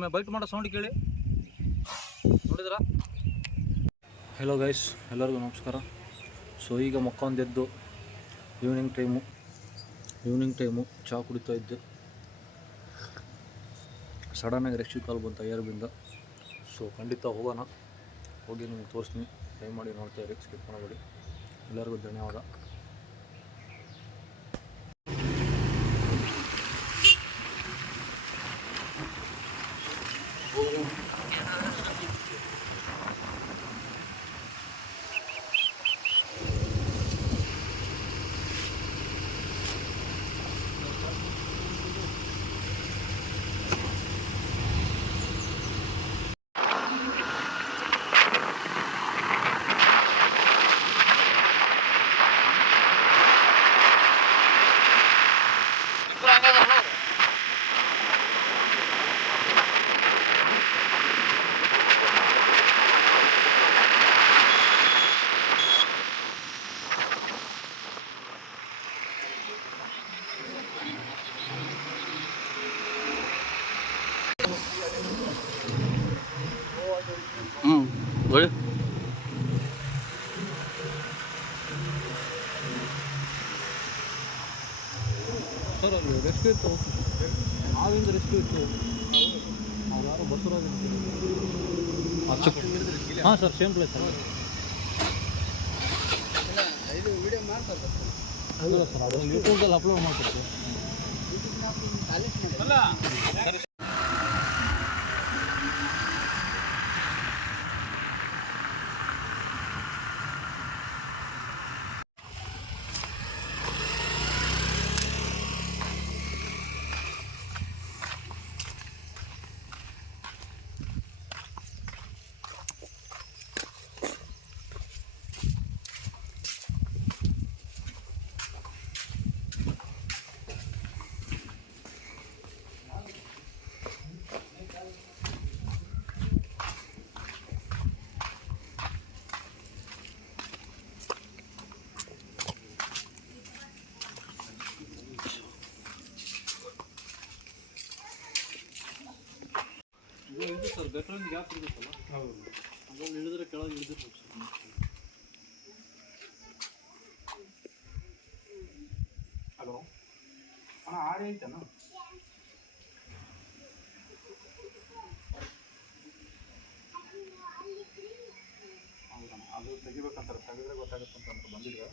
ಒಮ್ಮೆ ಬೈಟ್ ಮಾಡೋ ಸೌಂಡ್ ಕೇಳಿ ನೋಡಿದ್ರ. ಹೆಲೋ ಗೈಸ್, ಎಲ್ಲರಿಗೂ ನಮಸ್ಕಾರ. ಸೊ ಈಗ ಮಕ್ಕೊಂದೆದ್ದು ಈವ್ನಿಂಗ್ ಟೈಮು ಚಹಾ ಕುಡಿತಾ ಇದ್ದೆ. ಸಡನ್ನಾಗಿ ರೆಸ್ಕ್ಯೂ ಕಾಲ್ ಬಂತು ಐಆರ್ಬಿಯಿಂದ. ಸೊ ಖಂಡಿತ ಹೋಗೋಣ, ಹೋಗಿ ನಿಮ್ಗೆ ತೋರಿಸ್ತೀನಿ. ದಯಮಾಡಿ ನೋಡ್ತಾ ಇರಿ, ಸ್ಕಿಪ್ ಮಾಡಬೇಡಿ. ಎಲ್ಲರಿಗೂ ಧನ್ಯವಾದ. ನೋಡಿ ಸರ್, ಅಲ್ಲಿ ರೆಸ್ಕ್ಯೂ ಇತ್ತು, ನಾವಿಂದ ರೆಸ್ಕ್ಯೂ ಇತ್ತು. ಅವ್ರು ಯಾರೋ ಬಸವರಾಜ್. ಹಾಂ ಸರ್, ಸೇಮ್ ಪ್ಲೇಸ್ ಸರ್. ಇದು ವಿಡಿಯೋ ಮಾಡ್ತಾರೆ ಅಲ್ಲ ಸರ್, ಅದನ್ನು ಯೂಟ್ಯೂಬಲ್ಲಿ ಅಪ್ಲೋಡ್ ಮಾಡ್ಕೊಡ್ತೀವಿ. ಇದು ಸರ್, ಬೆಟ್ರಲ್ಲಿ ಗ್ಯಾಪ್ ಇರುತ್ತಲ್ಲ, ಹೌದು, ಅದನ್ನು ಹಿಡಿದ್ರೆ ಕೆಳಗೆ ಇಳಿದಿರ್ಬೇಕು ಸರ್. ಹಲೋ ಅಣ್ಣ, ಆಡಿ ಐತಣ್ಣ? ಹೌದಣ್ಣ, ಅದು ತೆಗಿಬೇಕಂತಾರೆ, ತೆಗೆದ್ರೆ ಗೊತ್ತಾಗುತ್ತಂತ ಬಂದಿದ್ರೆ.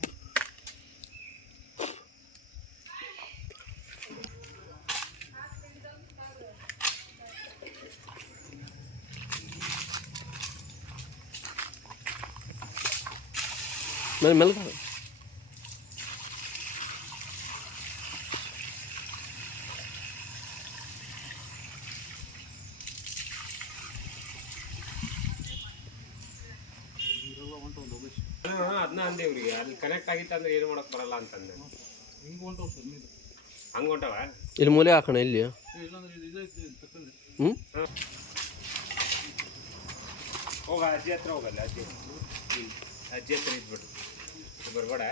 ಮೇಲೆ ಅದನ್ನ ಅಂದೆ ಇವ್ರಿಗೆ, ಅಲ್ಲಿ ಕನೆಕ್ಟ್ ಆಗಿತ್ತು ಅಂದ್ರೆ ಏನು ಮಾಡಕ್ ಬರಲ್ಲ ಅಂತಂದೆ. ಹಿಂಗೆ ಹೊಂಟವು ಸರ್ ನೀರು, ಹಂಗೆ ಹೊಂಟವ. ಇಲ್ಲಿ ಮೂಲೆ ಹಾಕೋಣ, ಇಲ್ಲಿ ಹೋಗ ಅಜ್ಜಿ ಹತ್ರ ಹೋಗಲ್ಲ, ಅಜ್ಜಿ ಹತ್ರ ಇದ್ಬಿಟ್ಟು ಬರ್ಬೇಡ.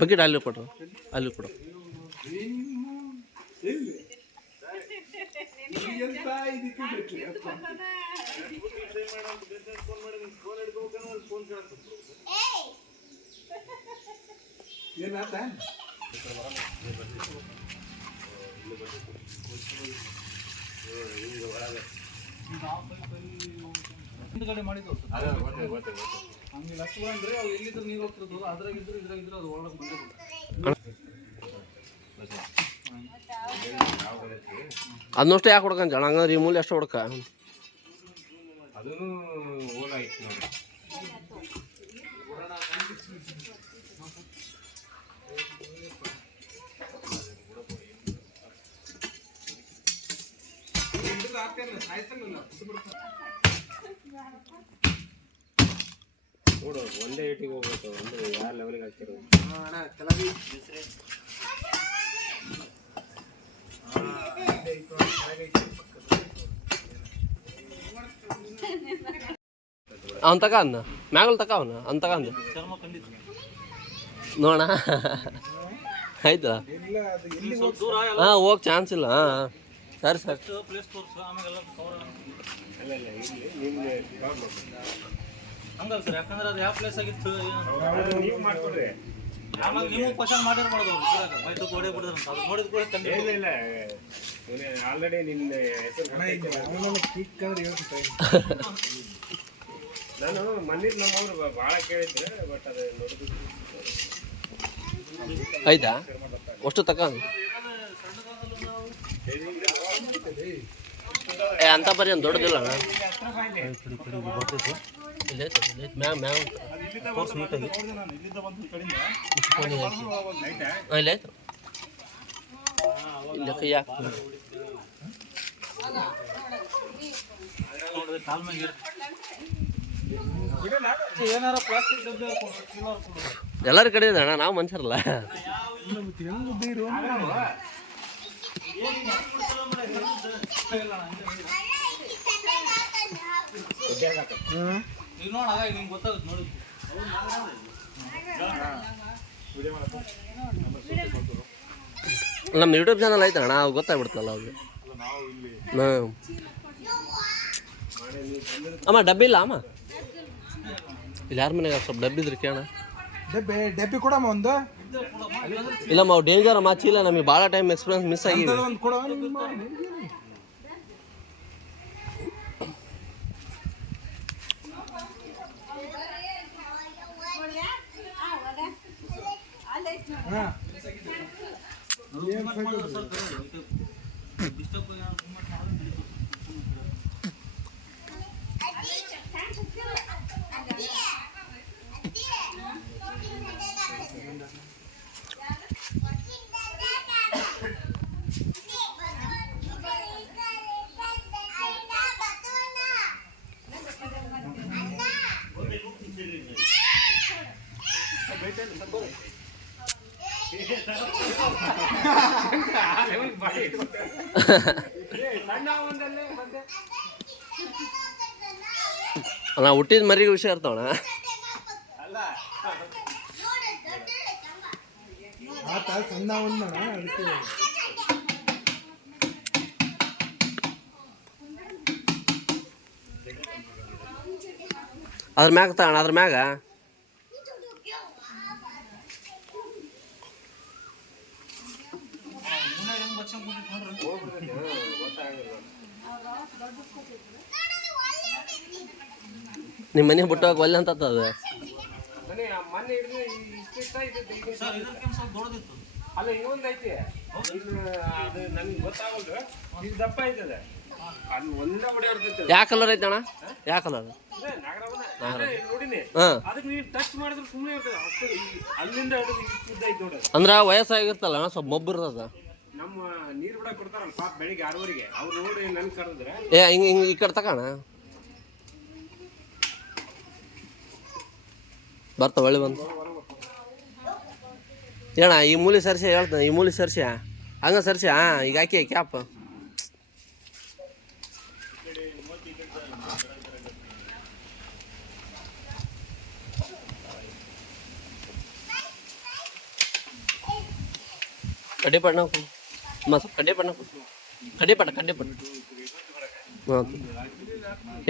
ಬಕೆಟ್ ಅಲ್ಲಿ ಕೊಡು, ಅಲ್ಲಿ ಕೊಡು. ಹಿಂದ್ಗಡೆ ಮಾಡಿದ್ದು ಅದೇ ಗೊತ್ತು ಹಂಗೆ ಲಕ್ಷ ಅಂದ್ರೆ ಅವು ಎಲ್ಲಿದ್ರು ನೀರು ಹೋಗ್ತಿರೋದು ಅದ್ರಾಗಿದ್ರು ಇದ್ರಾಗಿದ್ರು ಅದು ಒಳಗೆ ಬಂದೇ ಅದನ್ನಷ್ಟು ಯಾಕೆ ಹೊಡ್ಕೊಂಡ್ ಜನ ಹಂಗಂದ್ರೆ ಈ ಮೂಲೆ ಅಷ್ಟು ಹೊಡ್ಕ ಅದೂ ಹೋಲಾಯ್ತು ನೋಡಿ. ನೋಡು ಒಂದೇ ಏಟಿಗೆ ಹೋಗ್ಬೇಕು, ಒಂದು ಯಾವ ಲೆವೆಲ್ಗೆ ಹಾಕ್ತಿರೋದು. ಅವ್ನು ತಕ ಅಂದ ಮ್ಯಾಗಲ್ ತಕ ಅವನು ಅವ್ನು ತಕ ಅಂದ ಚರ್ಮ ಖಂಡಿತ ನೋಡ ಆಯ್ತಲ್ಲ ಹಾಂ ಹೋಗಿ ಚಾನ್ಸ್ ಇಲ್ಲ ಹಾಂ ಸರಿ ಸರಿ ಪ್ಲೇಸ್ ತೋರಿಸು ಆಮೇಲೆ ಕವರ್ ಅಲ್ಲ ಇಲ್ಲಿ ನಿಮ್ಗೆ ಕವರ್ ಮಾಡ್ಬೇಕು. ಹಂಗಲ್ಲ ಸರ್, ಯಾಕಂದ್ರೆ ಅದು ಯಾವ ಪ್ಲೇಸ್ ಆಗಿತ್ತು ನೀವು ಮಾಡ್ಕೊಡ್ರಿ. ಆಮೇಲೆ ನೀವು ಕ್ವಶನ್ ಮಾಡಿರ್ಬಾರ್ದು ಅವ್ರು ಬೈಟು ಗೋಡೆ ಬಿಡಿದ್ರಂತ ಅದು ನೋಡಿದ ಕೂಡ ಕಂಡು ಇಲ್ಲ ಇಲ್ಲ ಆಲ್ರೆಡಿ ನಿನ್ನ ಹೆಸರು ನಾನು ಮನೇಲಿ ನಮ್ಮವ್ರು ಭಾಳ ಕೇಳಿದ್ರೆ ಬಟ್ ಅದು ನೋಡಿದ್ರು ಆಯ್ತಾ ಅಷ್ಟು ತಕ ಏ ಅಂತ ಬರೀ ಒಂದು ದೊಡ್ಡದಿಲ್ಲ ಅಣ್ಣ ಮ್ಯಾಮ್ ಮ್ಯಾಮ್ ಇಲ್ಲ ಆಯ್ತು ಇಲ್ಲ ಕೈ ಹಾಕಿ ಏನಾರ ಪ್ಲಾಸ್ಟಿಕ್ ಎಲ್ಲರ ಕಡೆ ಇದೆ ಅಣ್ಣ ನಾವು ಮನುಷ್ಯರಲ್ಲ ಈಗ ನೋಡ ನಿಮ್ಗೆ ಗೊತ್ತಾಗುತ್ತೆ ನೋಡಿ ನಮ್ಮ ಯೂಟ್ಯೂಬ್ ಚಾನಲ್ ಐತೆ ಅಣ್ಣ ಅವು ಗೊತ್ತಾಗ್ಬಿಡ್ತಲ್ಲ ಅವ್ರಿಗೆ ಹಾಂ ಅಮ್ಮ ಡಬ್ಬಿ ಇಲ್ಲ ಅಮ್ಮ ಇಲ್ಲಿ ಯಾರ ಮನೆಗೆ ಸ್ವಲ್ಪ ಡಬ್ಬಿ ಇದ್ರಿ ಕೇಳ ಡಬ್ಬಿ ಕೊಡಮ್ಮ ಒಂದು ಇಲ್ಲಮ್ಮ ಅವು ಡೇಂಜರ್ ಅಮ್ಮ ಚೀಲ ನಮಗೆ ಭಾಳ ಟೈಮ್ ಎಕ್ಸ್ಪೀರಿಯನ್ಸ್ ಮಿಸ್ ಆಗಿದೆ ಒಂದು ಕೊಡವ ನಾ ಹುಟ್ಟಿದ ಮರಿಗೆ ವಿಷಯ ಇರ್ತಾವಣ ಸಣ್ಣ ಒಂದಣ ಅದಕ್ಕೆ ಅದ್ರ ಮ್ಯಾಗ ತಗೋಣ ಅದ್ರ ಮ್ಯಾಗ ನಿಮ್ಮ ಮನೆ ಬಿಟ್ಟು ಹೋಗಿ ಒಲ್ಲೆ ಅಂತ ಅದು ಮನೆ ಹಿಡಿದು ಇಷ್ಟ ಸ್ವಲ್ಪ ದೊಡ್ಡದಿತ್ತು ಅಲ್ಲ ಇನ್ನೊಂದು ಐತಿ ಅದು ನನಗೆ ಗೊತ್ತಾಗಲ್ದು ಇದು ದಪ್ಪ ಐತದೆ ಅಲ್ಲಿ ಒಂದೇ ಹೊಡೆ ಹೊಡ್ತೈತೆ ಯಾವ ಕಲರ್ ಐತೆ ಅಣ್ಣ ಯಾವ ಕಲರ್ ನೋಡಿನಿ ಹಾಂ ಅದಕ್ಕೆ ನೀವು ಟಚ್ ಮಾಡಿದ್ರೆ ಸುಮ್ಮನೆ ಇರ್ತದೆ ಅಷ್ಟು ಅಲ್ಲಿಂದ ಹಿಡಿದು ಇಷ್ಟು ಉದ್ದ ಐತೆ ನೋಡ್ರಿ ಅಂದ್ರೆ ವಯಸ್ಸಾಗಿರ್ತಲ್ಲ ಅಣ್ಣ ಸ್ವಲ್ಪ ಮೊಬ್ಬು ಇರ್ತದ ನಮ್ಮ ನೀರು ಬಿಡಕ್ಕೆ ಕೊಡ್ತಾರಲ್ಲ ಪಾಪ ಬೆಳಿಗ್ಗೆ 6 ಅವ್ರು ನೋಡಿ ನನ್ಗೆ ಕರೆದ್ರೆ ಏ ಹಿಂಗೆ ಹಿಂಗೆ ಈ ಕಡೆ ತಗೋಣ ಬರ್ತಾವ ಒಳ್ಳೆ ಬಂತು ಏಣ ಈ ಮೂಲಿ ಸರ್ಸಿ ಹೇಳ್ತಾನೆ ಈ ಮೂಲಿ ಸರ್ಸಿ ಹಂಗ ಸರ್ಸಿ ಹಾಂ ಈಗ ಹಾಕಿ ಕ್ಯಾಪ್ ಕಡ್ಡಿಪಟ್ಟ ಸ್ವಲ್ಪ ಕಡ್ಡಿಪಟ್ಟ ಕಡ್ಡಿಪಟ್ಟ ಹಾಂ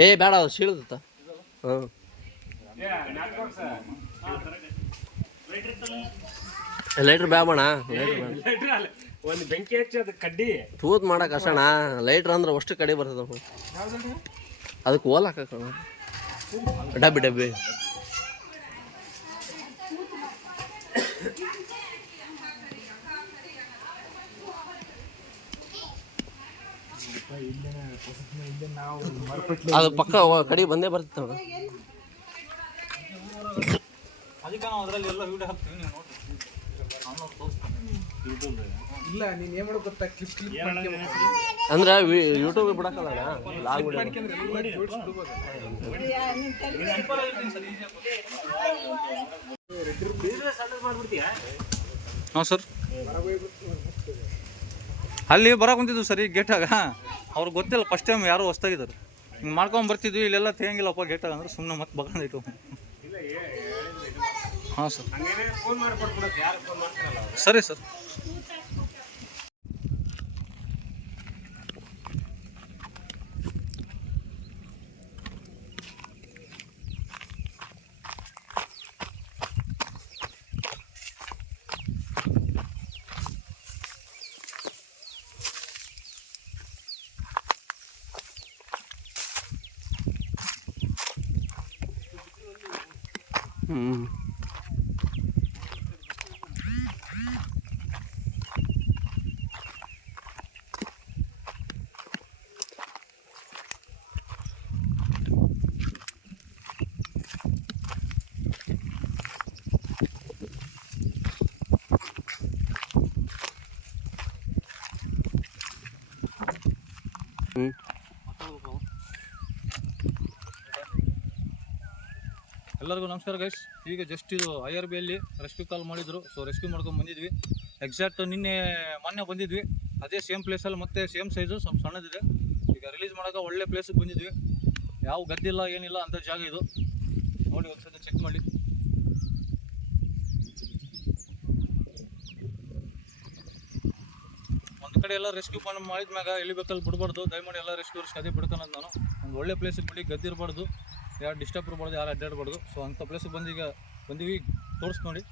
ಏ ಬೇಡ ಅದು ಶೀಳದತ್ತ ಹಾಂ ಲೈಟ್ರ್ ಬ್ಯಾಬಣ ಲೈಟ್ರ್ ಬೇಡ ಲೈಟ್ರ್ ಅಲ್ಲ, ಒಂದು ಬೆಂಕಿ ಹಚ್ಚಿ ಅದು ಕಡ್ಡಿ ತೂತ್ ಮಾಡಕ್ಕೆ ಅಷ್ಟಣ. ಲೈಟ್ರ್ ಅಂದ್ರೆ ಅಷ್ಟು ಕಡೆ ಬರ್ತದ ಅದಕ್ಕೆ ಓಲ್ ಹಾಕಕ್ಕ ಡಬ್ಬಿ ಡಬ್ಬಿ. ನಾವು ಮರ್ಪಟ್ಲಿ ಅದು ಪಕ್ಕ ಕಡೆ ಬಂದೇ ಬರ್ತಿತ್ತು ನೋಡು. ಅದಕ್ಕೆ ನಾವು ಅದರಲ್ಲಿ ಎಲ್ಲ ವೀಡಿಯೋ ಹಾಕ್ತೀವಿ, ನೀವು ನೋಡಿ. ಇಲ್ಲ ನೀನ್ ಏನ್ ಮಾಡೋ ಗೊತ್ತಾ, ಕ್ಲಿಪ್ ಅಂದ್ರೆ ಯೂಟ್ಯೂಬ್ ಬಿಡಕ್ಕಲ್ಲ ಲಾಗ್ ಹಾಂ ಸರ್, ಅಲ್ಲಿ ಬರಕ್ಕೆ ಕುಂತಿದ್ವಿ ಸರ್ ಈಗ ಗೇಟಾಗ. ಅವ್ರಿಗೆ ಗೊತ್ತಿಲ್ಲ, ಫಸ್ಟ್ ಟೈಮ್ ಯಾರು ಹೊಸ್ತಾಗಿದ್ದಾರೆ. ಹಿಂಗೆ ಮಾಡ್ಕೊಂಡು ಬರ್ತಿದ್ವಿ, ಇಲ್ಲೆಲ್ಲ ತೇಂಗಿಲ್ಲಪ್ಪ ಗೇಟಾಗ ಅಂದ್ರೆ ಸುಮ್ಮನೆ ಮತ್ತೆ ಬಗ್ಕೊಂಡಿಟ್ಟು. ಹಾಂ ಸರ್, ಫೋನ್ ಮಾಡಿ ಕೊಟ್ಬಿಡೋದು, ಯಾರು ಫೋನ್ ಮಾಡ್ತಾರಲ್ಲ ಅವ್ರು. ಸರಿ ಸರ್. ಹ್ಞೂ ಎಲ್ಲರಿಗೂ ನಮಸ್ಕಾರ ಗೈಸ್. ಈಗ ಜಸ್ಟ್ ಇದು IRBಯಲ್ಲಿ ರೆಸ್ಕ್ಯೂ ಕಾಲ್ ಮಾಡಿದ್ರು, ಸೊ ರೆಸ್ಕ್ಯೂ ಮಾಡ್ಕೊಂಡು ಬಂದಿದ್ವಿ. ಎಕ್ಸಾಕ್ಟ್ ಮೊನ್ನೆ ಬಂದಿದ್ವಿ, ಅದೇ ಸೇಮ್ ಪ್ಲೇಸಲ್ಲಿ ಮತ್ತೆ ಸೇಮ್ ಸೈಜು ಸ್ವಲ್ಪ ಸಣ್ಣದಿದೆ. ಈಗ ರಿಲೀಸ್ ಮಾಡೋಕೆ ಒಳ್ಳೆ ಪ್ಲೇಸಿಗೆ ಬಂದಿದ್ವಿ. ಯಾವ ಗದ್ದಿಲ್ಲ ಏನಿಲ್ಲ ಅಂತ ಜಾಗ ಇದು. ನೋಡಿ ಒಂದ್ಸತಿ ಚೆಕ್ ಮಾಡಿ. ಒಂದು ಕಡೆ ಎಲ್ಲ ರೆಸ್ಕ್ಯೂ ಮಾಡಿದ್ಮ್ಯಾಗ ಇಳಿಬೇಕಲ್ಲಿ ಬಿಡಬಾರ್ದು. ದಯಮಾಡಿ ಎಲ್ಲ ರೆಸ್ಕ್ಯೂರ್ಸ್ ಅದೇ ಬಿಡ್ಕೊಳೋದು. ನಾನು ಒಂದು ಒಳ್ಳೆ ಪ್ಲೇಸಿಗೆ ಬಿಡಿ, ಗದ್ದಿರಬಾರ್ದು, ಯಾರು ಡಿಸ್ಟರ್ಬ್ ಇರಬಾರ್ದು, ಯಾರು ಅಡ್ಡಾಡಬಾರ್ದು. ಸೊ ಅಂಥ ಪ್ಲೇಸಿಗೆ ಬಂದೀವಿ, ತೋರಿಸ್ ನೋಡಿ.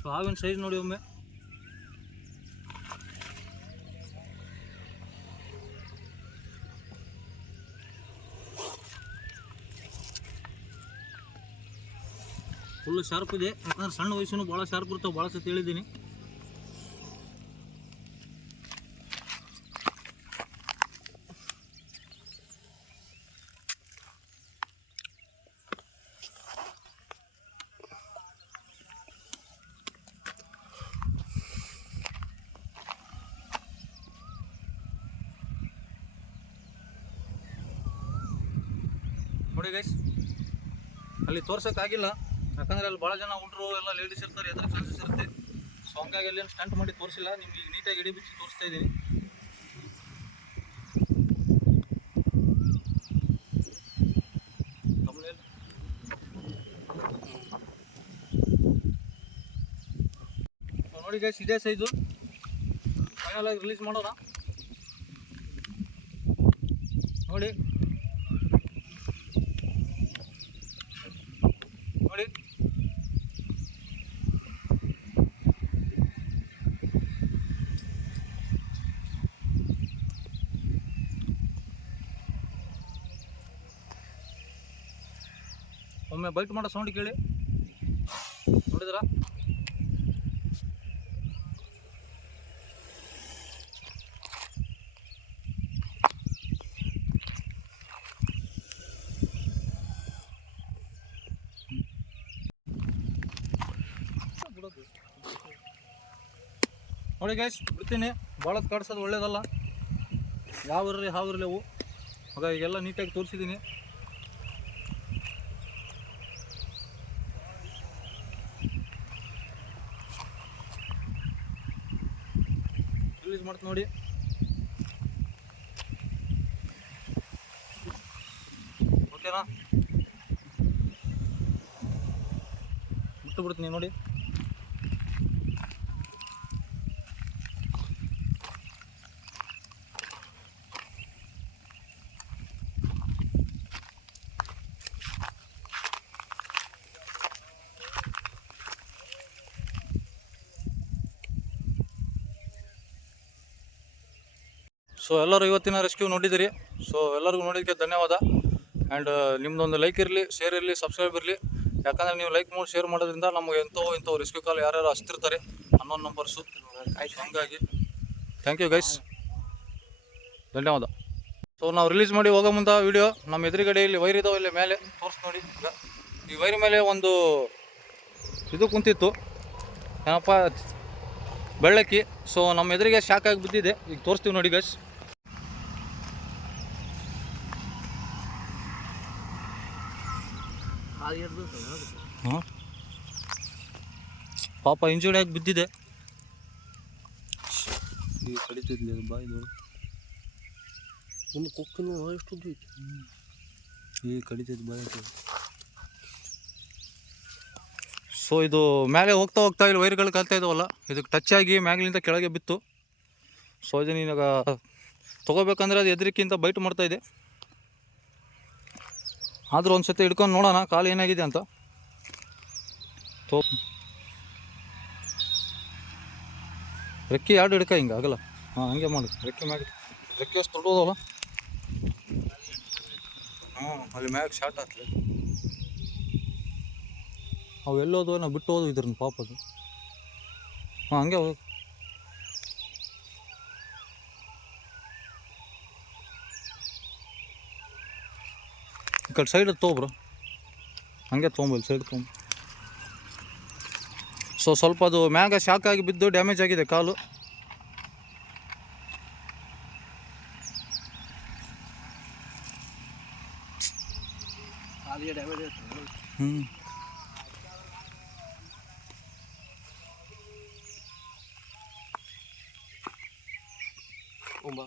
ಸೊ ಹಾವಿನ ಸೈಜ್ ನೋಡಿ ಒಮ್ಮೆ. ಫುಲ್ಲು ಶಾರ್ಪ್ ಇದೆ, ಯಾಕಂದ್ರೆ ಸಣ್ಣ ವಯಸ್ಸು ಭಾಳ ಶಾರ್ಪ್ ಇರ್ತಾವೆ, ಭಾಳ ಸತಿ ಹೇಳಿದ್ದೀನಿ. ನೋಡಿ ಗೈಸ್, ಅಲ್ಲಿ ತೋರ್ಸೋಕ್ಕಾಗಿಲ್ಲ, ಯಾಕಂದರೆ ಅಲ್ಲಿ ಭಾಳ ಜನ ಹುಡುಗರು ಎಲ್ಲ ಲೇಡೀಸ್ ಇರ್ತಾರೆ, ಎದ್ರ ಚಾನ್ಸಸ್ ಇರುತ್ತೆ. ಸೊ ಹಂಗಾಗಿ ಅಲ್ಲಿ ಸ್ಟಂಟ್ ಮಾಡಿ ತೋರಿಸಿಲ್ಲ, ನಿಮ್ಗೆ ಈಗ ನೀಟಾಗಿ ಇಡಿ ಬಿಚ್ಚಿ ತೋರಿಸ್ತಾ ಇದ್ದೀನಿ. ನೋಡಿ ಗೈಸ್, ಇದೇ ಸೈಜು ಫೈನಲ್ ಆಗಿ ರಿಲೀಸ್ ಮಾಡೋಣ. ನೋಡಿ ನೋಡಿ, ಒಮ್ಮೆ ಬೈಟ್ ಮಾಡೋ ಸೌಂಡ್ ಕೇಳಿ, ನೋಡಿದ್ರಾ? ನೋಡಿ ಗೈಸ್ ಬಿಡ್ತೀನಿ, ಭಾಳ ಕಾಡ್ಸೋದು ಒಳ್ಳೇದಲ್ಲ. ಹಾವಿರಲಿ ಅವು ಆಗ ಈಗೆಲ್ಲ ನೀಟಾಗಿ ತೋರಿಸಿದ್ದೀನಿ. ರಿಲೀಸ್ ಮಾಡ್ತೀನಿ ನೋಡಿ. ಓಕೆನಾ, ಬಿಟ್ಟು ಬಿಡ್ತೀನಿ ನೋಡಿ. ಸೊ ಎಲ್ಲರೂ ಇವತ್ತಿನ ರೆಸ್ಕ್ಯೂ ನೋಡಿದ್ದೀರಿ. ಸೊ ಎಲ್ಲರಿಗೂ ನೋಡಿದ್ದಕ್ಕೆ ಧನ್ಯವಾದ. ಆ್ಯಂಡ್ ನಿಮ್ಮದೊಂದು ಲೈಕ್ ಇರಲಿ, ಶೇರ್ ಇರಲಿ, ಸಬ್ಸ್ಕ್ರೈಬ್ ಇರಲಿ. ಯಾಕಂದರೆ ನೀವು ಲೈಕ್ ಮಾಡಿ ಶೇರ್ ಮಾಡೋದ್ರಿಂದ ನಮಗೆ ಇಂಥವು ರೆಸ್ಕ್ಯೂ ಕಾಲ್ ಯಾರ್ಯಾರು ಹಚ್ತಿರ್ತಾರೆ ಅನ್ನೋನ್ ನಂಬರ್ಸು. ಹಂಗಾಗಿ ಥ್ಯಾಂಕ್ ಯು ಗೈಸ್, ಧನ್ಯವಾದ. ಸೊ ನಾವು ರಿಲೀಸ್ ಮಾಡಿ ಹೋಗೋ ಮುಂದೆ ವೀಡಿಯೋ ನಮ್ಮ ಎದುರುಗಡೆ ಇಲ್ಲಿ ವೈರ್ ಇದಾವೆ, ಇಲ್ಲಿ ಮೇಲೆ ತೋರಿಸಿ ನೋಡಿ. ಈಗ ಈ ವೈರ್ ಮೇಲೆ ಒಂದು ಇದು ಕುಂತಿತ್ತು, ಏನಪ್ಪ ಬೆಳ್ಳಕ್ಕಿ. ಸೊ ನಮ್ಮ ಎದುರಿಗೆ ಶಾಕ್ ಆಗಿ ಬಿದ್ದಿದೆ. ಈಗ ತೋರಿಸ್ತೀವಿ ನೋಡಿ ಗೈಸ್. ಹಾಂ, ಪಾಪ ಇಂಜುರಿ ಆಗಿ ಬಿದ್ದಿದೆ. ಈಗ ಕಡಿತಿದ್ಲಿ ಅದು ಬಾಯಿದು, ಒಂದು ಕೊಕ್ಕಿನ ಎಷ್ಟು ಈಗ ಕಡಿತಿದ್ದು ಬಾಯಿ. ಸೊ ಇದು ಮೇಲೆ ಹೋಗ್ತಾ ಇಲ್ಲಿ ವೈರ್ಗಳು ಕಲ್ತಾ ಇದ್ದಾವಲ್ಲ, ಇದಕ್ಕೆ ಟಚ್ ಆಗಿ ಮ್ಯಾಗ್ಲಿಂದ ಕೆಳಗೆ ಬಿತ್ತು. ಸೊ ಇದನ್ನ ಇವಾಗ ತೊಗೋಬೇಕಂದ್ರೆ ಅದು ಎದ್ರಿಕ್ಕಿಂತ ಬೈಟ್ ಮಾಡ್ತಾಯಿದೆ. ಆದರೂ ಒಂದು ಸತಿ ಹಿಡ್ಕೊಂಡು ನೋಡೋಣ ಕಾಲು ಏನಾಗಿದೆ ಅಂತ. ರೆಕ್ಕೆ ಎರಡು ಹಿಡ್ಕ ಹಿಂಗೆ ಆಗಲ್ಲ. ಹಾಂ, ಹಂಗೆ ಮಾಡಿ ರೆಕ್ಕೆ ಮ್ಯಾಗ. ರೆಕ್ಕೆ ಅಷ್ಟು ದೊಡ್ಡದಲ್ಲ. ಹಾಂ, ಅಲ್ಲಿ ಮ್ಯಾಗ ಶಾರ್ಟ್ ಆಗ್ತದೆ. ಅವು ಎಲ್ಲೋದು ನಾವು ಬಿಟ್ಟು ಹೋದ್ವು ಇದ್ರನ್ನ ಪಾಪದು. ಹಾಂ, ಹಂಗೆ ಹೋಗಿ. ಈ ಕಡೆ ಸೈಡ್ ತೊಗೊಬ್ರು, ಹಂಗೆ ತೊಗೊಂಬಲ್ಲಿ ಸೈಡ್ ತೊಗೊಂಬ. ಸೊ ಸ್ವಲ್ಪ ಅದು ಮ್ಯಾಗ ಶಾಕ್ ಆಗಿ ಬಿದ್ದು ಡ್ಯಾಮೇಜ್ ಆಗಿದೆ ಕಾಲು. ತುಂಬ